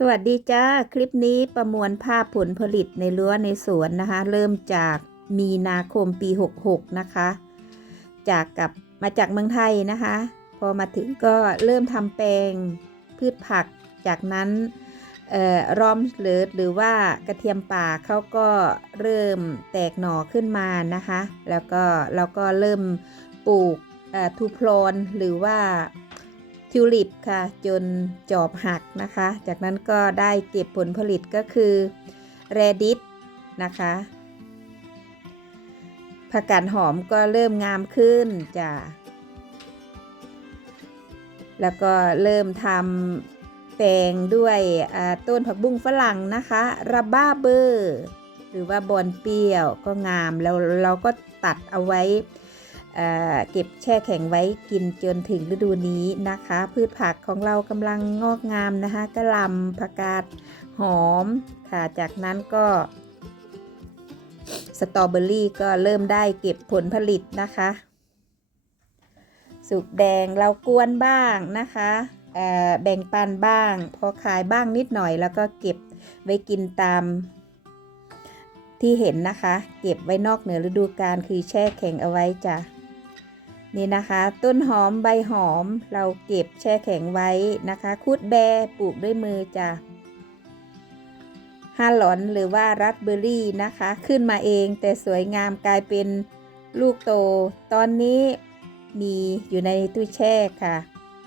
สวัสดีจ้า คลิปนี้ประมวลภาพผลผลิตในรั้วในสวนนะคะ เริ่มจากมีนาคมปี 66 นะคะ จากกับมาจากเมืองไทยนะคะ พอมาถึงก็เริ่มทำแปลงพืชผัก จากนั้นเอ่อรอมหรือหรือว่ากระเทียมป่าเขาก็เริ่มแตกหน่อขึ้นมานะคะ แล้วก็เราก็เริ่มปลูกทูพลอนหรือว่า ทิวลิปค่ะ จนจอบหักนะคะ จากนั้นก็ได้เก็บผลผลิตก็คือแรดิสนะคะผักกาดหอมก็เริ่มงามขึ้นจ้ะแล้วก็เริ่มทำแปลงด้วยต้นผักบุ้งฝรั่งนะคะระบ้าเบอร์ หรือว่าบอนเปรี้ยวก็งามแล้วเราก็ตัดเอาไว้ เก็บแช่แข็งไว้กินจนถึงฤดูนี้นะคะ พืชผักของเรากำลังงอกงามนะคะกระลำผักกาดหอมค่ะจากนั้นก็สตรอเบอรี่ก็เริ่มได้เก็บผลผลิตนะคะ สุกแดงเรากวนบ้างนะคะแบ่งปันบ้าง พอขายบ้างนิดหน่อยแล้วก็เก็บไว้กินตามที่เห็นนะคะ เก็บไว้นอกเหนือฤดูกาลคือแช่แข็งเอาไว้จ้ะ นี่นะคะ ต้นหอมใบหอมเราเก็บแช่แข็งไว้นะคะคุดแบร์ปลูกด้วยมือจ้ะฮาหลอนหรือว่ารัสเบอร์รี่นะคะ ขึ้นมาเองแต่สวยงามกลายเป็นลูกโต ตอนนี้มีอยู่ในตู้แช่ค่ะ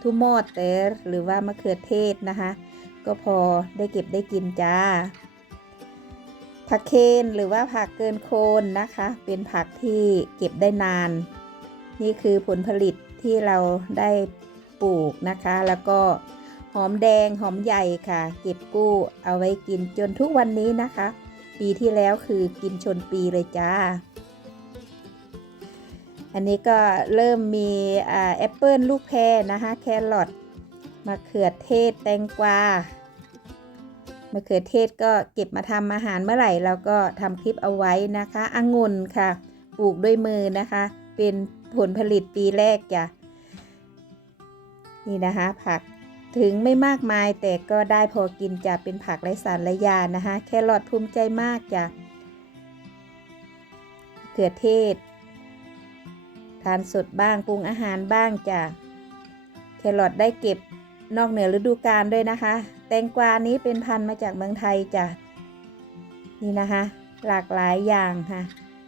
ทุโมอเตอร์หรือว่ามะเขือเทศนะคะ ก็พอได้เก็บได้กินจ้า ผักเคนหรือว่าผักเกินโคนนะคะ เป็นผักที่เก็บได้นาน นี่คือผลผลิตที่เราได้ปลูกนะคะ แล้วก็หอมแดงหอมใหญ่ค่ะ เก็บกู้เอาไว้กินจนทุกวันนี้นะคะ ปีที่แล้วคือกินชนปีเลยจ้า อันนี้ก็เริ่มมีอแอปเปิลลูกแพรนะคะแครอทมะเขือเทศแตงกวามะเขือเทศก็เก็บมาทำอาหารเมื่อไหร่เราก็ทำคลิปเอาไว้นะคะ องุ่นค่ะ ปลูกด้วยมือนะคะเป็นผลผลิตปีแรกจ้ะนี่นะคะ ผักถึงไม่มากมายแต่ก็ได้พอกินจะเป็นผักไร้สารและยานะคะแครอทภูมิใจมากจ้ะเขือเทศ ทานสดบ้างปรุงอาหารบ้างจ้ะแครอทได้เก็บนอกเหนือฤดูกาลด้วยนะคะ แตงกวานี้เป็นพันธุ์มาจากเมืองไทยจ้ะนี่นะคะ หลากหลายอย่างค่ะ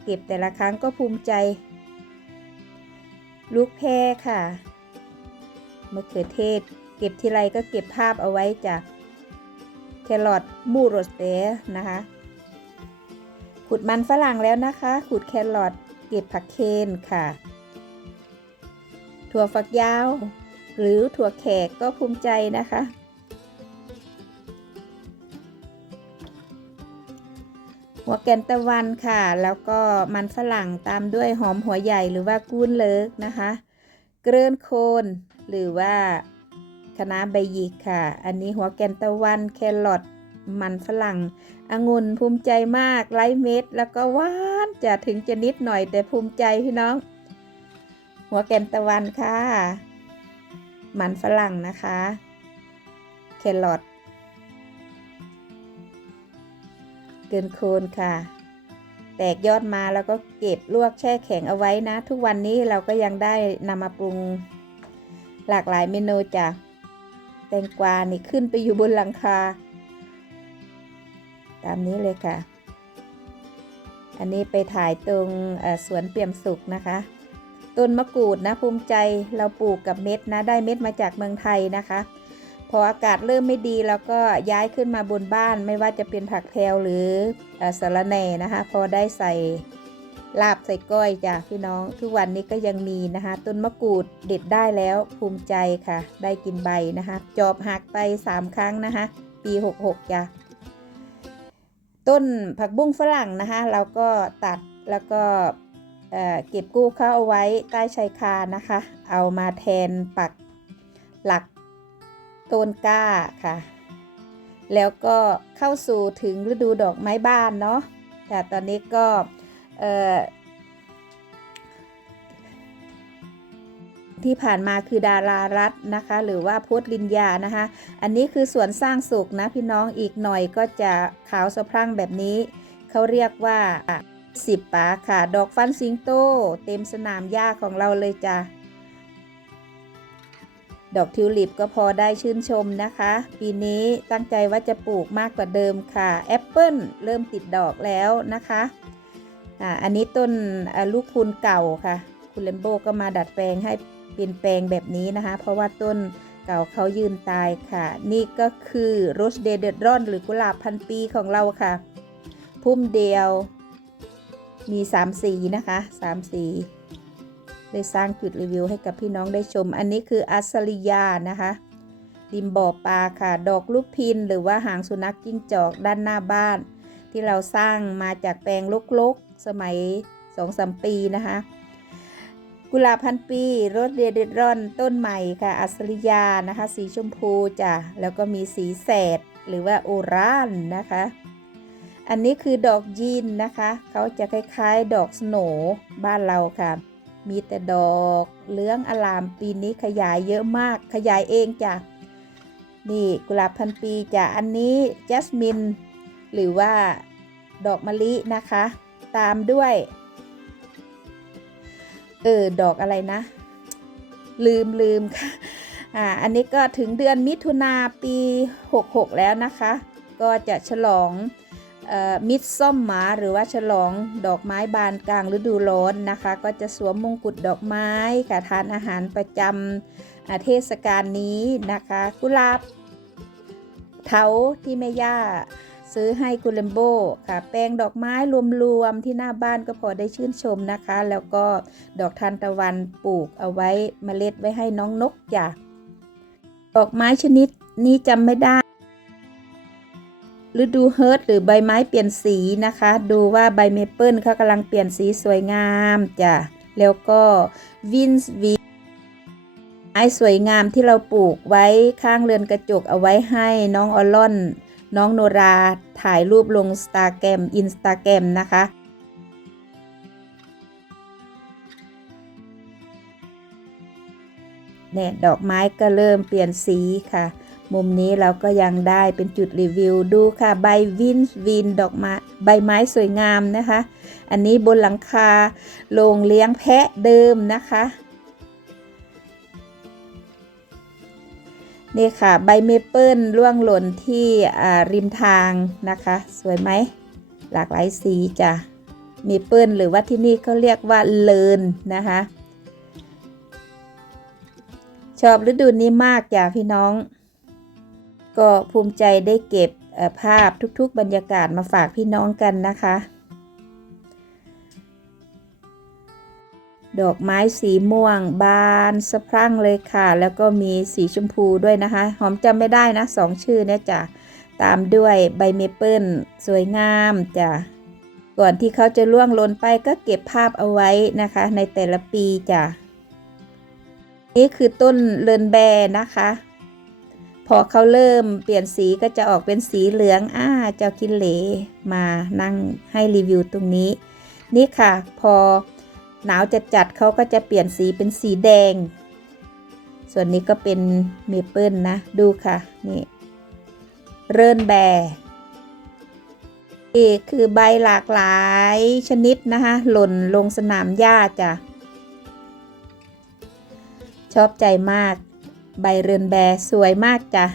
เก็บแต่ละครั้งก็ภูมิใจ ลูกแพรค่ะมะเขือเทศ เก็บทีไรก็เก็บภาพเอาไว้จากแครอทมูโรสเตนะคะ ขุดมันฝรั่งแล้วนะคะ ขุดแครอทเก็บผักเคนค่ะ ถั่วฝักยาว หรือถั่วแขกก็ภูมิใจนะคะ หัวแกนตะวันค่ะ แล้วก็มันฝรั่งตามด้วยหอมหัวใหญ่หรือว่ากุ้นเลิกนะคะ เกลือนโคนหรือว่าคะน้าใบหยิกค่ะ อันนี้หัวแกนตะวันแครอทมันฝรั่งองุ่นภูมิใจมากไร้เม็ด แล้วก็หวานจะถึงจะนิดหน่อยแต่ภูมิใจพี่น้อง หัวแกนตะวันค่ะ มันฝรั่งนะคะ แครอท เกินโคนค่ะ แตกยอดมาแล้วก็เก็บลวกแช่แข็งเอาไว้นะ ทุกวันนี้เราก็ยังได้นำมาปรุงหลากหลายเมนูจ้ะแตงกวานี่ขึ้นไปอยู่บนหลังคา ตามนี้เลยค่ะ อันนี้ไปถ่ายตรงสวนเปี่ยมสุขนะคะ ต้นมะกรูดนะภูมิใจเราปลูกกับเม็ดนะได้เม็ดมาจากเมืองไทยนะคะ พออากาศเริ่มไม่ดีแล้วก็ย้ายขึ้นมาบนบ้านไม่ว่าจะเป็นผักแพรวหรือสะระแหน่นะคะ พอได้ใส่ลาบใส่ก้อยจ้ะพี่น้องทุกวันนี้ก็ยังมีนะคะ ต้นมะกรูดเด็ดได้แล้วภูมิใจค่ะ ได้กินใบนะคะ จอบหักไป 3 ครั้งนะคะ ปี 66จ้ะต้นผักบุ้งฝรั่งนะคะ เราก็ตัดแล้วก็เเก็บกู้เข้าเอาไว้ใต้ชายคานะคะ เอามาแทนปักหลัก ต้นกล้าค่ะ แล้วก็เข้าสู่ถึงฤดูดอกไม้บ้านเนาะแต่ตอนนี้ก็ที่ผ่านมาคือดารารัตน์นะคะ หรือว่าโพธลินยานะคะ อันนี้คือสวนสร้างสุขนะพี่น้องอีกหน่อยก็จะขาวสะพรั่งแบบนี้ เขาเรียกว่าสิบปาค่ะ ดอกฟันสิงโต เต็มสนามหญ้าของเราเลยจ้ะ ดอกทิวลิปก็พอได้ชื่นชมนะคะ ปีนี้ตั้งใจว่าจะปลูกมากกว่าเดิมค่ะแอปเปิลเริ่มติดดอกแล้วนะคะอ่าอันนี้ต้นลูกคูณเก่าค่ะ คุณเลมโบก็มาดัดแปลงให้เป็นแปลงแบบนี้นะคะ เพราะว่าต้นเก่าเขายืนตายค่ะ นี่ก็คือโรสเดเดรอนหรือกุหลาบพันปีของเราค่ะ พุ่มเดียวมี 3 สีนะคะ 3 สี ได้สร้างจุดรีวิวให้กับพี่น้องได้ชม อันนี้คืออัสริยานะคะริมบ่อปลาค่ะ ดอกลูกพินหรือว่าหางสุนัขจิ้งจอกด้านหน้าบ้าน ที่เราสร้างมาจากแปลงลกๆ สมัย2-3ปีนะคะ กุหลาบพันปีรสเดเดรอนต้นใหม่ค่ะ อัสริยานะคะ สีชมพูจ้ะแล้วก็มีสีแสดหรือว่าโอรานนะคะ อันนี้คือดอกยีนนะคะ เขาจะคล้ายๆ ดอกสโหนบ้านเราค่ะ มีแต่ดอกเหลื้องอลามปีนี้ขยายเยอะมากขยายเองจ้ะ นี่กุหลาบพันปีจ้ะ อันนี้จัสมิน หรือว่าดอกมะลินะคะ ตามด้วย เออ ดอกอะไรนะ ลืมลืมค่ะ อ่า อันนี้ก็ถึงเดือนมิถุนาปี 66 แล้วนะคะ ก็จะฉลอง มิดซ่อมหมาหรือว่าฉลองดอกไม้บานกลางฤดูร้อนนะคะ ก็จะสวมมงกุฎดอกไม้ค่ะทานอาหารประจำเทศกาลนี้นะคะ กุหลาบเถาที่แม่ย่าซื้อให้กุเลมโบค่ะ แปลงดอกไม้รวมๆที่หน้าบ้านก็พอได้ชื่นชมนะคะ แล้วก็ดอกทานตะวันปลูกเอาไว้เมล็ดไว้ให้น้องนกจ้ะดอกไม้ชนิดนี้จำไม่ได้ ฤดูเฮิร์ตหรือใบไม้เปลี่ยนสีนะคะ ดูว่าใบเมเปิลเขากำลังเปลี่ยนสีสวยงามจ้ะแล้วก็วินส์วีไม้สวยงามที่เราปลูกไว้ข้างเรือนกระจกเอาไว้ให้น้องออลลอน น้องโนราถ่ายรูปลงสตาแกรมอินสตาแกรมนะคะเนี่ยดอกไม้ก็เริ่มเปลี่ยนสีค่ะ มุมนี้เราก็ยังได้เป็นจุดรีวิวดูค่ะใบวินวินดอกไม้ใบไม้สวยงามนะคะ อันนี้บนหลังคาโรงเลี้ยงแพะเดิมนะคะนี่ค่ะใบเมเปิลร่วงหล่นที่ริมทางนะคะ สวยไหมหลากหลายสีจ้ะเมเปิลหรือว่าที่นี่เขาเรียกว่าเลินนะคะ ชอบฤดูนี้มากจ้ะพี่น้อง ก็ภูมิใจได้เก็บภาพทุกๆ บรรยากาศมาฝากพี่น้องกันนะคะ ดอกไม้สีม่วง บานสะพรั่งเลยค่ะ แล้วก็มีสีชมพูด้วยนะคะ หอมจำไม่ได้นะสองชื่อเนี่ยจ้ะตามด้วยใบเมเปิลสวยงามจ้ะก่อนที่เขาจะล่วงลนไปก็เก็บภาพเอาไว้นะคะ ในแต่ละปีจ้ะนี่คือต้นเลินแบนะคะ พอเขาเริ่มเปลี่ยนสีก็จะออกเป็นสีเหลืองอ่าเจ้าคินเหลมานั่งให้รีวิวตรงนี้ นี่ค่ะ พอหนาวจัดจัดเขาก็จะเปลี่ยนสีเป็นสีแดง ส่วนนี้ก็เป็นเมเปิลนะดูค่ะนี่เรินแบนี่คือใบหลากหลายชนิดนะคะหล่นลงสนามหญ้าจ้ะชอบใจมาก ใบเรือนแบสวยมากจ้ะ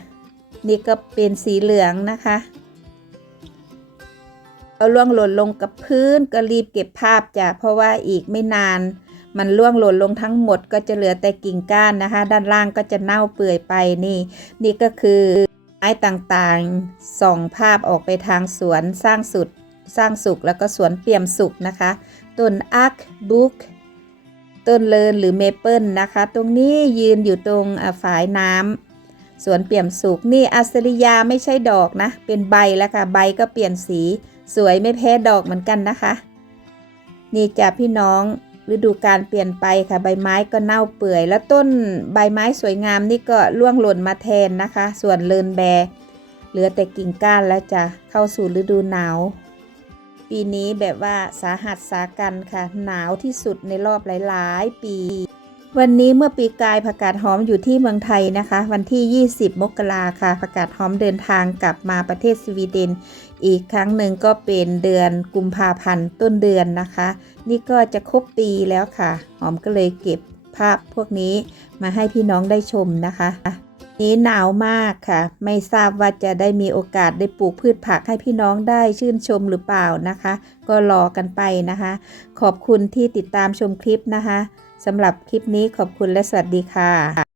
นี่ก็เป็นสีเหลืองนะคะเอาล่วงหล่นลงกับพื้นก็รีบเก็บภาพจ้ะ เพราะว่าอีกไม่นาน มันล่วงหล่นลงทั้งหมดก็จะเหลือแต่กิ่งก้านนะคะ ด้านล่างก็จะเน่าเปื่อยไปนี่ นี่ก็คือไม้ต่างๆส่องภาพออกไปทางสวนสร้างสุดสร้างสุขแล้วก็สวนเปี่ยมสุขนะคะต้นอักบุ๊ก ต้นเลินหรือเมเปิลนะคะ ตรงนี้ยืนอยู่ตรงฝายน้ำสวนเปี่ยมสุกนี่อัสริยาไม่ใช่ดอกนะ เป็นใบแล้วค่ะ ใบก็เปลี่ยนสีสวยไม่แพ้ดอกเหมือนกันนะคะ นี่จ้ะพี่น้องฤดูการเปลี่ยนไปค่ะ ใบไม้ก็เน่าเปื่อย แล้วต้นใบไม้สวยงามนี่ก็ร่วงหล่นมาแทนนะคะ ส่วนเลินแบ เหลือแต่กิ่งก้านแล้วจ้ะเข้าสู่ฤดูหนาว ปีนี้แบบว่าสาหัสสากันค่ะ หนาวที่สุดในรอบหลายๆ ปี วันนี้เมื่อปีกายผักกาดหอมอยู่ที่เมืองไทยนะคะ วันที่ 20 มกราค่ะผักกาดหอมเดินทางกลับมาประเทศสวีเดน อีกครั้งหนึ่งก็เป็นเดือนกุมภาพันธ์ต้นเดือนนะคะ นี่ก็จะครบปีแล้วค่ะ หอมก็เลยเก็บภาพพวกนี้มาให้พี่น้องได้ชมนะคะ นี้หนาวมากค่ะ ไม่ทราบว่าจะได้มีโอกาสได้ปลูกพืชผักให้พี่น้องได้ชื่นชมหรือเปล่านะคะ ก็รอกันไปนะคะ ขอบคุณที่ติดตามชมคลิปนะคะสำหรับคลิปนี้ขอบคุณและสวัสดีค่ะ